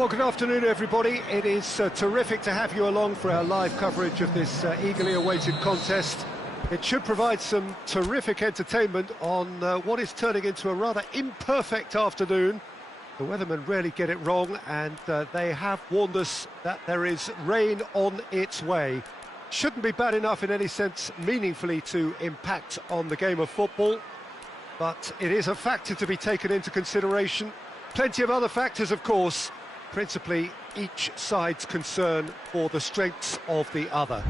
Well, good afternoon, everybody. It is terrific to have you along for our live coverage of this eagerly awaited contest. It should provide some terrific entertainment on what is turning into a rather imperfect afternoon. The weathermen rarely get it wrong, and they have warned us that there is rain on its way. Shouldn't be bad enough in any sense meaningfully to impact on the game of football, but it is a factor to be taken into consideration. Plenty of other factors, of course, principally each side's concern for the strengths of the other.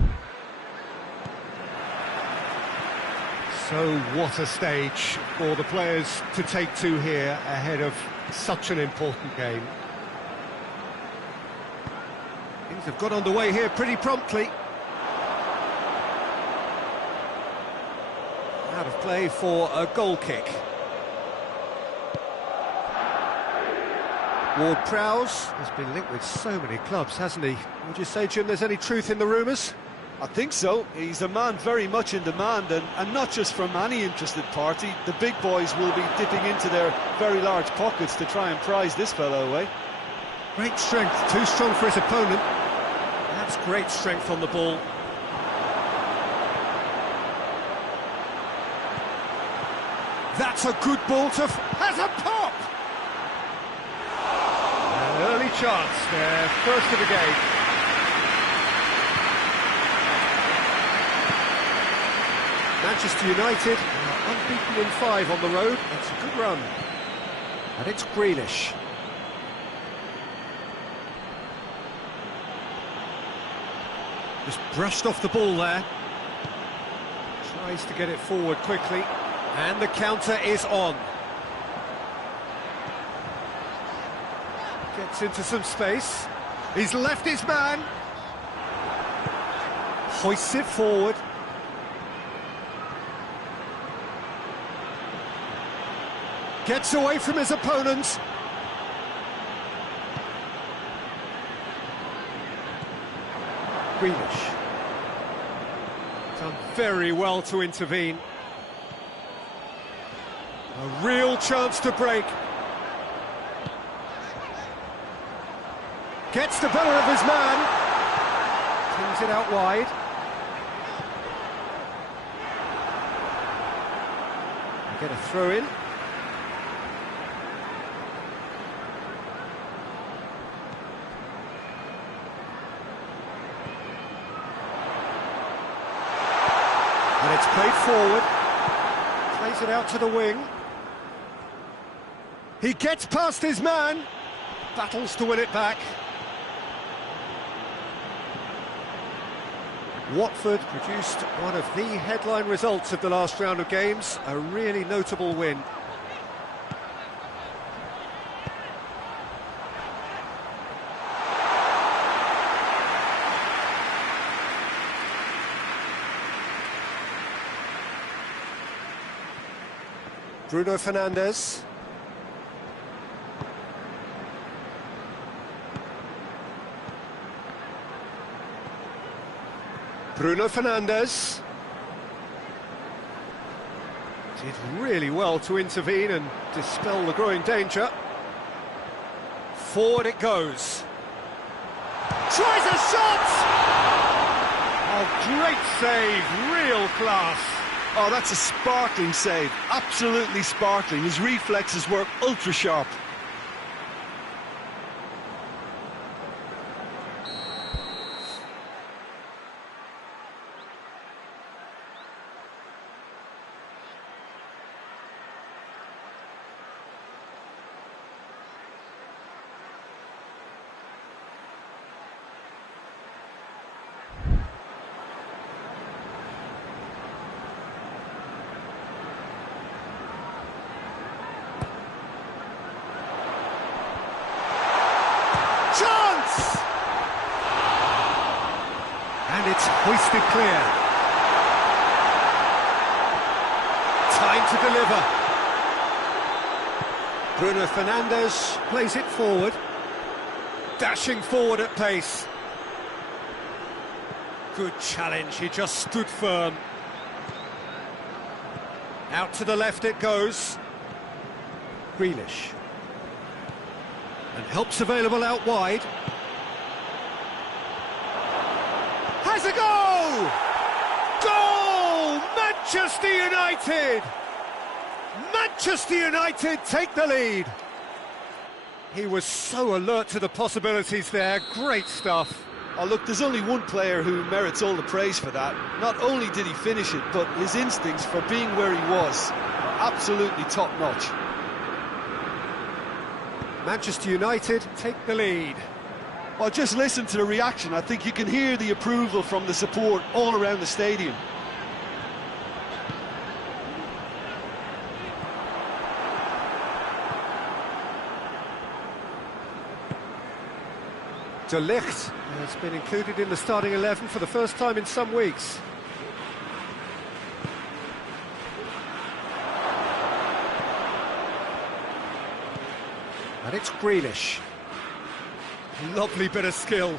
So what a stage for the players to take to here ahead of such an important game. Things have got underway here pretty promptly. Out of play for a goal kick. Ward-Prowse has been linked with so many clubs, hasn't he? Would you say, Jim, there's any truth in the rumours? I think so. He's a man very much in demand, and not just from any interested party. The big boys will be dipping into their very large pockets to try and prize this fellow away. Great strength, too strong for his opponent. That's great strength on the ball. That's a good ball to... has a pop! An early chance there, first of the game. Manchester United are unbeaten in 5 on the road. That's a good run. And it's Grealish. Just brushed off the ball there. Tries to get it forward quickly. And the counter is on. Gets into some space. He's left his man. Hoists it forward. Gets away from his opponent. Grealish. Done very well to intervene. A real chance to break. Gets the better of his man. Pings it out wide. Get a throw in. And it's played forward. Plays it out to the wing. He gets past his man. Battles to win it back. Watford produced one of the headline results of the last round of games. A really notable win. Bruno Fernandes. Bruno Fernandes did really well to intervene and dispel the growing danger. Forward it goes. Tries a shot! Oh, great save, real class. Oh, that's a sparkling save, absolutely sparkling. His reflexes were ultra sharp. And it's hoisted clear. Time to deliver. Bruno Fernandes plays it forward. Dashing forward at pace. Good challenge, he just stood firm. Out to the left it goes. Grealish. And help's available out wide. Has a goal! Goal! Manchester United! Manchester United take the lead. He was so alert to the possibilities there. Great stuff. Oh, look, there's only one player who merits all the praise for that. Not only did he finish it, but his instincts for being where he was are absolutely top-notch. Manchester United take the lead. Well, just listen to the reaction. I think you can hear the approval from the support all around the stadium. De Ligt has been included in the starting 11 for the first time in some weeks. And it's Grealish. Lovely bit of skill.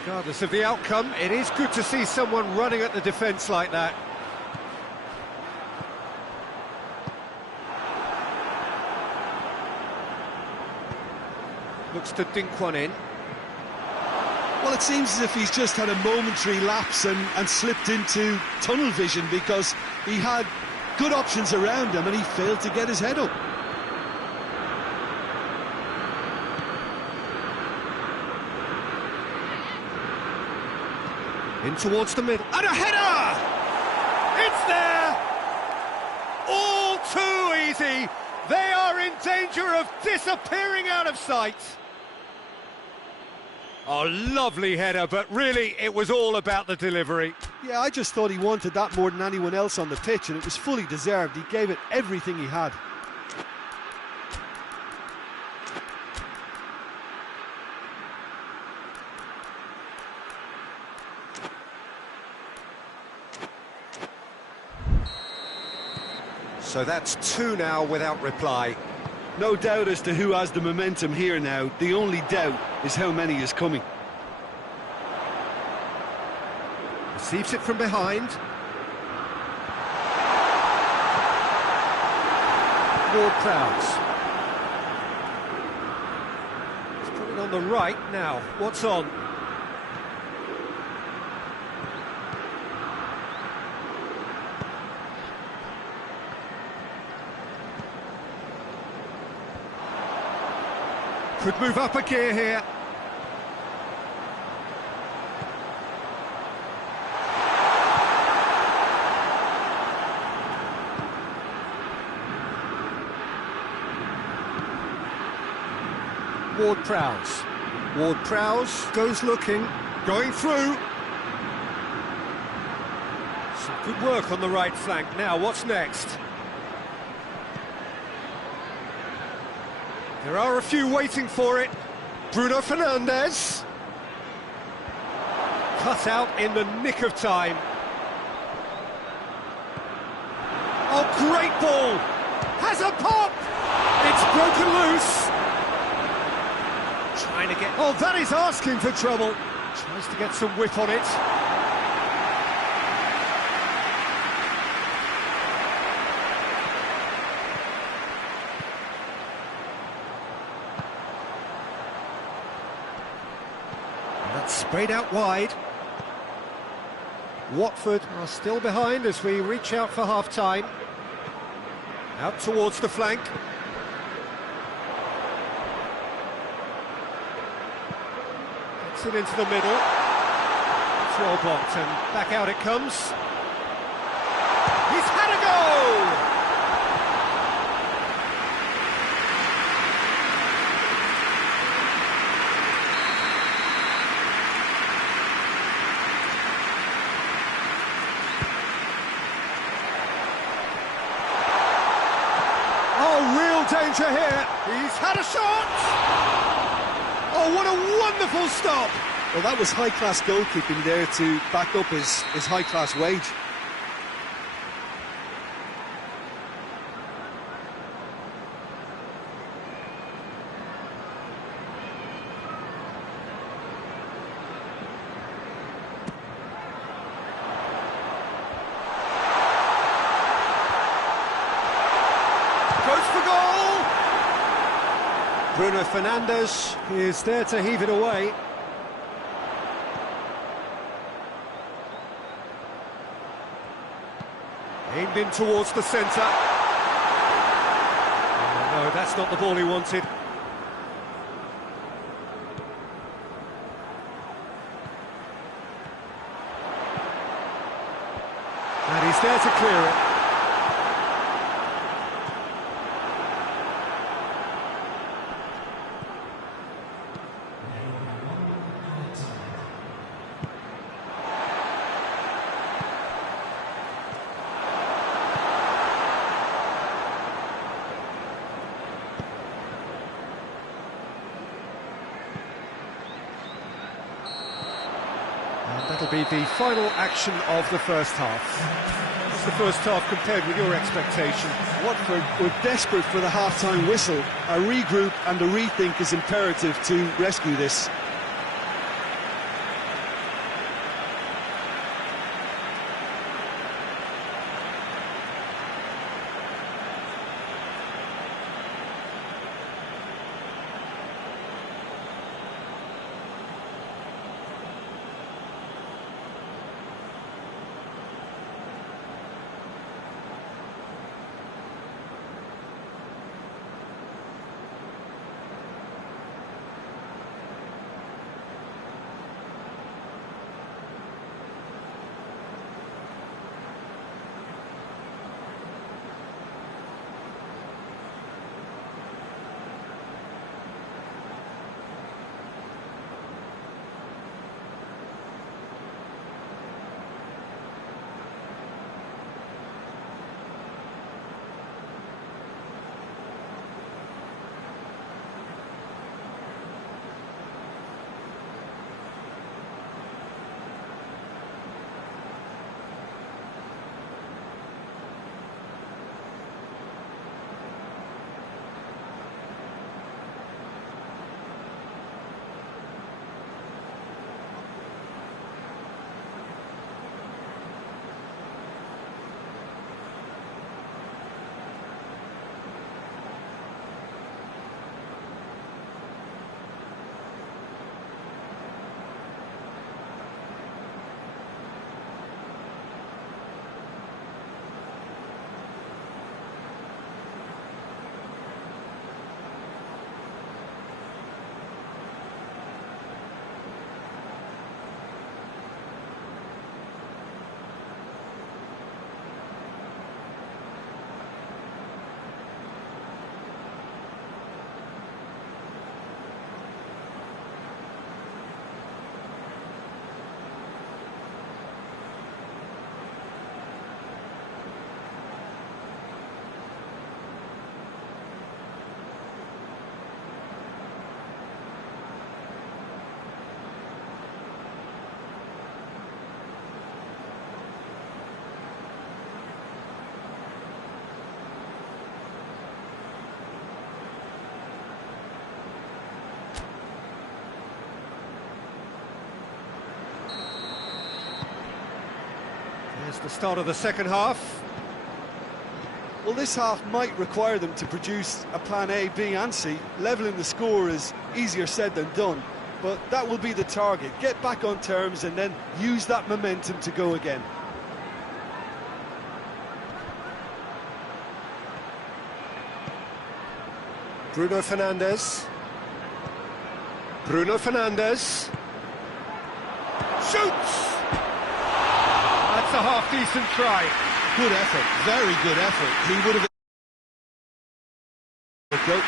Regardless of the outcome, it is good to see someone running at the defence like that. Looks to dink one in. Well, it seems as if he's just had a momentary lapse and slipped into tunnel vision, because he had good options around him and he failed to get his head up. In towards the middle, and a header! It's there! All too easy! They are in danger of disappearing out of sight! Oh, lovely header, but really it was all about the delivery. Yeah, I just thought he wanted that more than anyone else on the pitch, and it was fully deserved. He gave it everything he had. So that's two now without reply. No doubt as to who has the momentum here now. The only doubt is how many is coming. Receives it from behind. Ward-Prowse. He's put it on the right now. What's on? Could move up a gear here. Ward-Prowse. Ward-Prowse goes looking, going through. Some good work on the right flank. Now, what's next? There are a few waiting for it. Bruno Fernandes. Cut out in the nick of time. Oh, great ball! Has a pop! It's broken loose. Trying to get... Oh, that is asking for trouble. Tries to get some whip on it. Sprayed out wide. Watford are still behind as we reach out for half-time. Out towards the flank. Gets it into the middle. It's well blocked and back out it comes. He's had a goal! Danger here, he's had a shot! Oh, what a wonderful stop! Well, that was high-class goalkeeping there to back up his high-class wage. Bruno Fernandes is there to heave it away. Aimed in towards the centre. Oh, no, that's not the ball he wanted. And he's there to clear it. That'll be the final action of the first half. What's the first half compared with your expectation? Watford were desperate for the half-time whistle. A regroup and a rethink is imperative to rescue this. It's the start of the second half. Well, this half might require them to produce a plan A, B and C. Levelling the score is easier said than done, but that will be the target. Get back on terms and then use that momentum to go again. Bruno Fernandes. Bruno Fernandes. Shoots! That's a half-decent try. Good effort, very good effort. He would have... Go.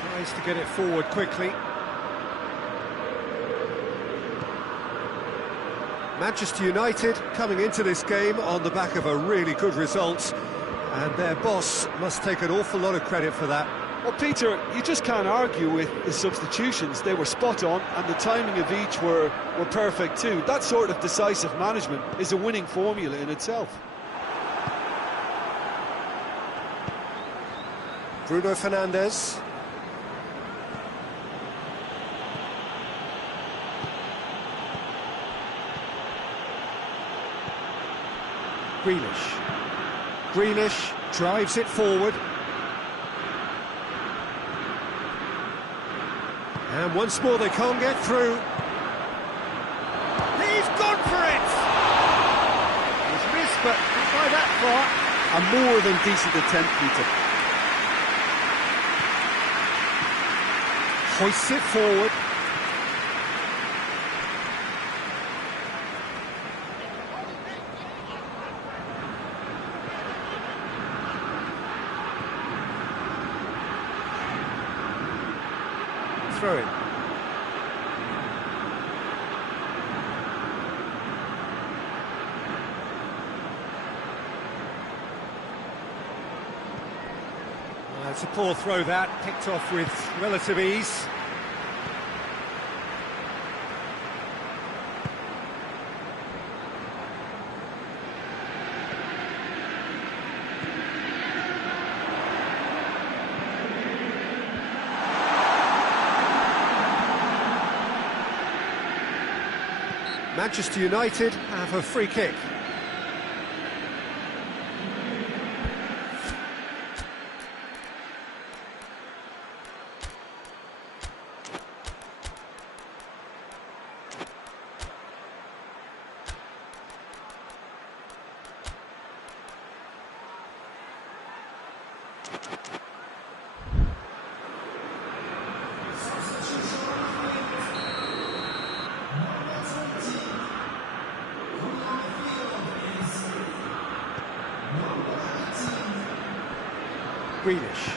Tries to get it forward quickly. Manchester United coming into this game on the back of a really good result, and their boss must take an awful lot of credit for that. Well, Peter, you just can't argue with the substitutions. They were spot on, and the timing of each were perfect too. That sort of decisive management is a winning formula in itself. Bruno Fernandes. Grealish drives it forward. And once more they can't get through. He's gone for it! He's missed, but not by that far. A more than decent attempt, Peter. Hoists it forward. Throw it. It's a poor throw that, picked off with relative ease. Manchester United have a free kick. Grealish.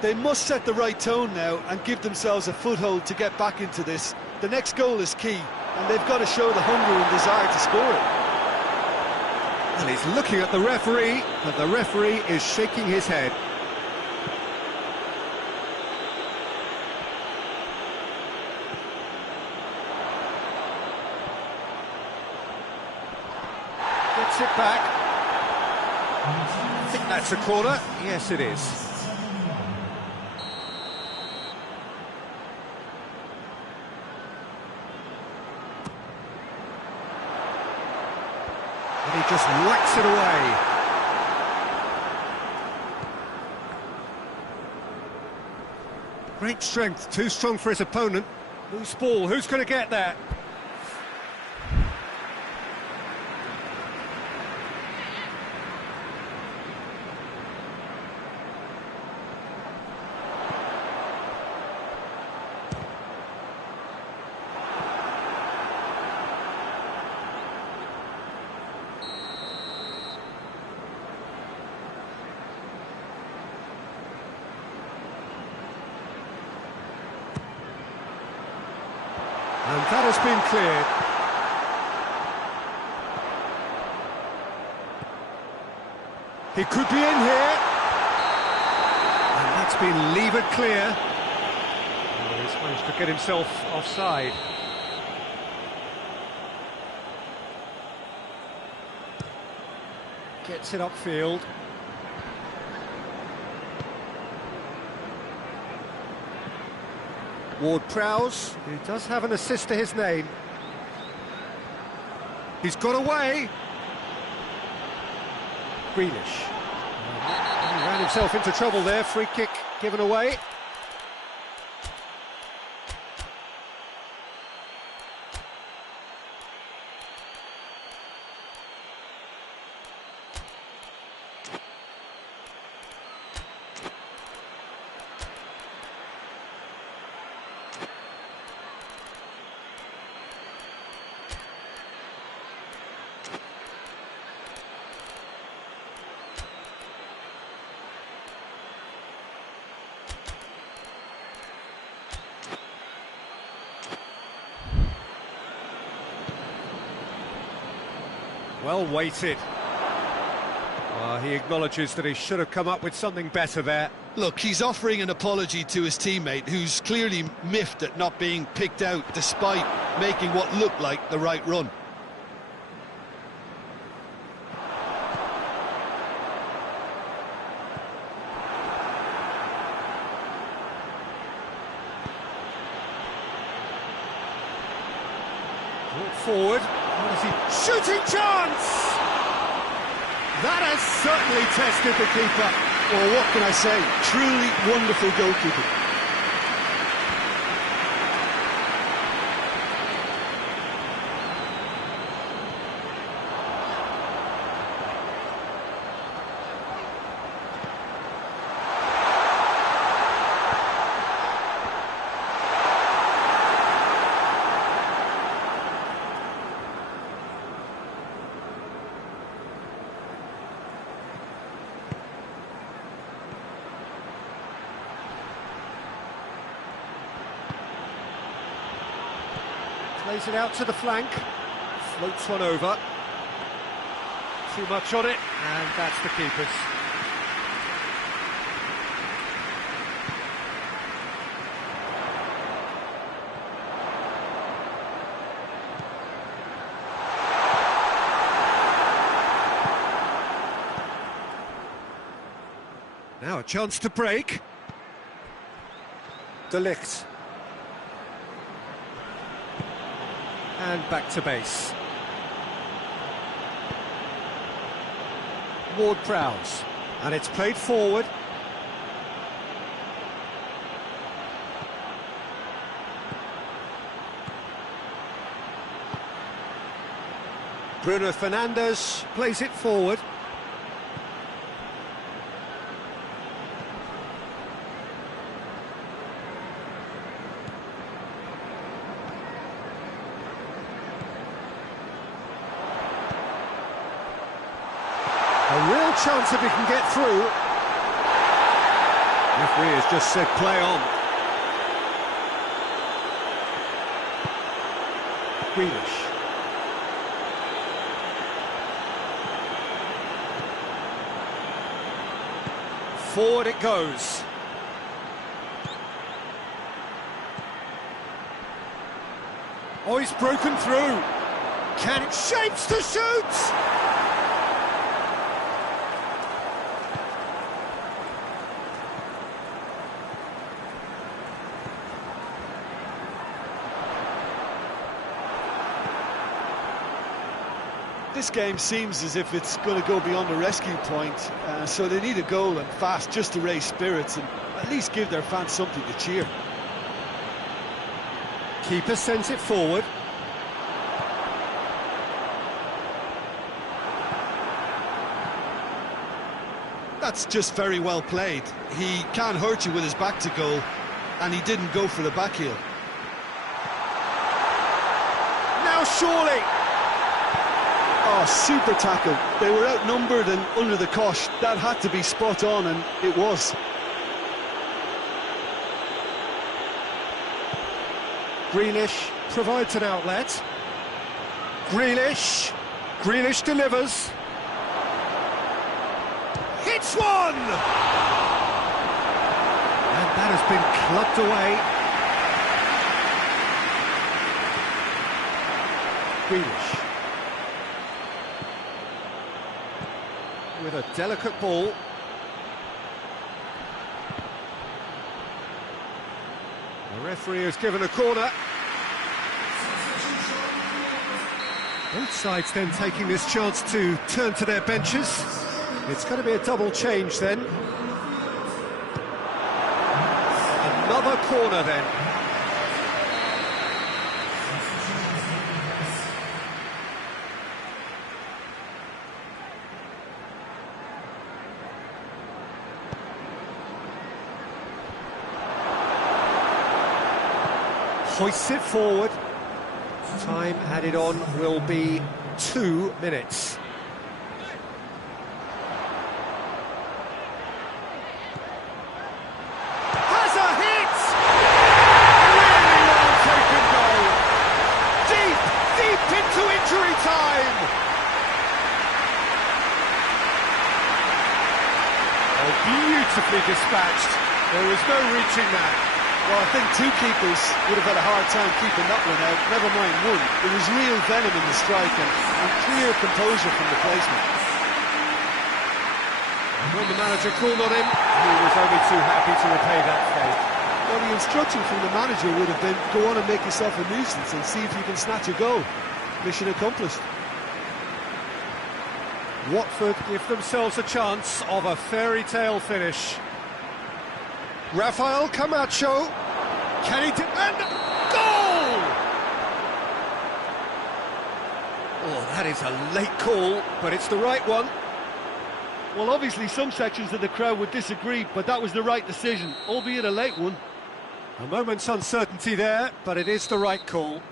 They must set the right tone now and give themselves a foothold to get back into this. The next goal is key, and they've got to show the hunger and desire to score it. And he's looking at the referee, but the referee is shaking his head. Gets it back. I think that's a corner. Yes, it is. And he just whacks it away. Great strength, too strong for his opponent. Loose ball, who's going to get that? And that has been cleared. He could be in here. And that's been levered clear. Oh, he's managed to get himself offside. Gets it upfield. Ward-Prowse, who does have an assist to his name. He's got away. Grealish. He ran himself into trouble there, free kick given away. Well weighted. He acknowledges that he should have come up with something better there. Look, he's offering an apology to his teammate, who's clearly miffed at not being picked out despite making what looked like the right run. Brought forward. What is he? Shooting chance! That has certainly tested the keeper. Well, what can I say? Truly wonderful goalkeeping. Plays it out to the flank, floats one over. Too much on it, and that's the keeper's. Now a chance to break. De Ligt. And back to base. Ward-Prowse, and it's played forward. Bruno Fernandes plays it forward. A real chance if he can get through. Referee has just said play on. Grealish. Forward it goes. Oh, he's broken through. Can it shapes to shoot? This game seems as if it's going to go beyond the rescue point, so they need a goal and fast just to raise spirits and at least give their fans something to cheer. Keeper sends it forward. That's just very well played. He can't hurt you with his back to goal, and he didn't go for the back heel. Now surely! Oh, super tackle. They were outnumbered and under the cosh. That had to be spot on, and it was. Grealish provides an outlet. Grealish delivers. Hits one! And that has been clubbed away. Grealish. With a delicate ball. The referee has given a corner. Both sides then taking this chance to turn to their benches. It's going to be a double change then. Another corner then. Hoists it forward. Time added on will be 2 minutes. Has a hit! Really well taken goal. Deep into injury time. Oh, beautifully dispatched. There was no reaching that. Well, I think two keepers would have had a hard time keeping that one out, never mind one. There was real venom in the strike and clear composure from the placement. When the manager called on him, he was only too happy to repay that favour. Well, the instruction from the manager would have been, go on and make yourself a nuisance and see if you can snatch a goal. Mission accomplished. Watford give themselves a chance of a fairy tale finish. Rafael Camacho, can he defend? Goal! Oh, that is a late call, but it's the right one. Well, obviously some sections of the crowd would disagree, but that was the right decision, albeit a late one. A moment's uncertainty there, but it is the right call.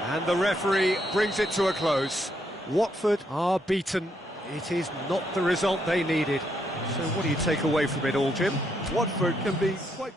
And the referee brings it to a close. Watford are beaten. It is not the result they needed. So what do you take away from it all, Jim? Watford can be quite